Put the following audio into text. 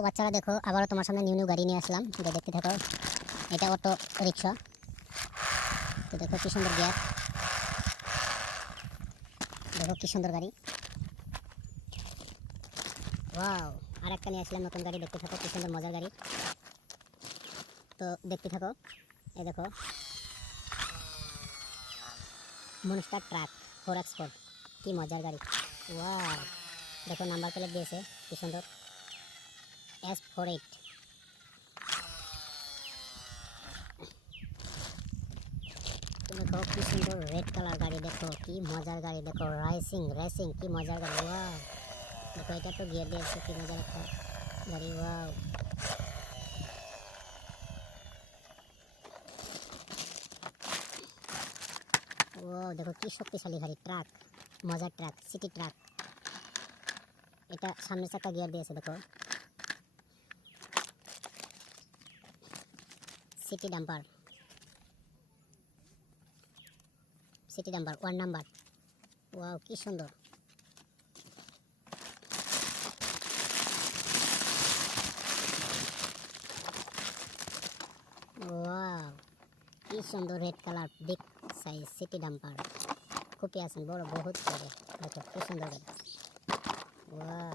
তো বাচ্চারা দেখো আবারও তোমার সামনে নিউ নিউ গাড়ি নিয়ে আসলাম, এটা দেখতে থাকো। এটা অটো রিক্সা। তো দেখো কি সুন্দর গিয়ার, দেখো কি সুন্দর গাড়ি। ওয়াও, আর একটা নিয়ে আসলাম নতুন গাড়ি, দেখতে থাকো কি সুন্দর মজার গাড়ি। তো দেখতে থাকো, এই দেখো মনস্টার ট্রাক 4x4, কি মজার গাড়ি। ওয়াও, দেখো নাম্বার প্লেট দিয়েছে কি সুন্দর S48। দেখো কি সুন্দর রেড কালার গাড়ি, দেখো কি মজার গাড়ি, দেখো রেসিং কি মজার গাড়ি। ওয়াও, দেখো এটা তো গিয়ে দিয়েছে, কি মজার একটা গাড়ি। ওয়াও, ও দেখো কি শক্তিশালী গাড়ি, ট্রাক, মজার ট্রাক, সিটি ট্রাক। এটা সামনের চাকা গিয়ার দিয়েছে, দেখো সিটি ডাম্পার, 1 নাম্বার। ওয়াও কি সুন্দর। ওয়াও কি সুন্দর red colour big size city dumper, খুবই আছেন বড়, বহুত বড়। দেখো কি সুন্দর গাড়ি। ওয়াও।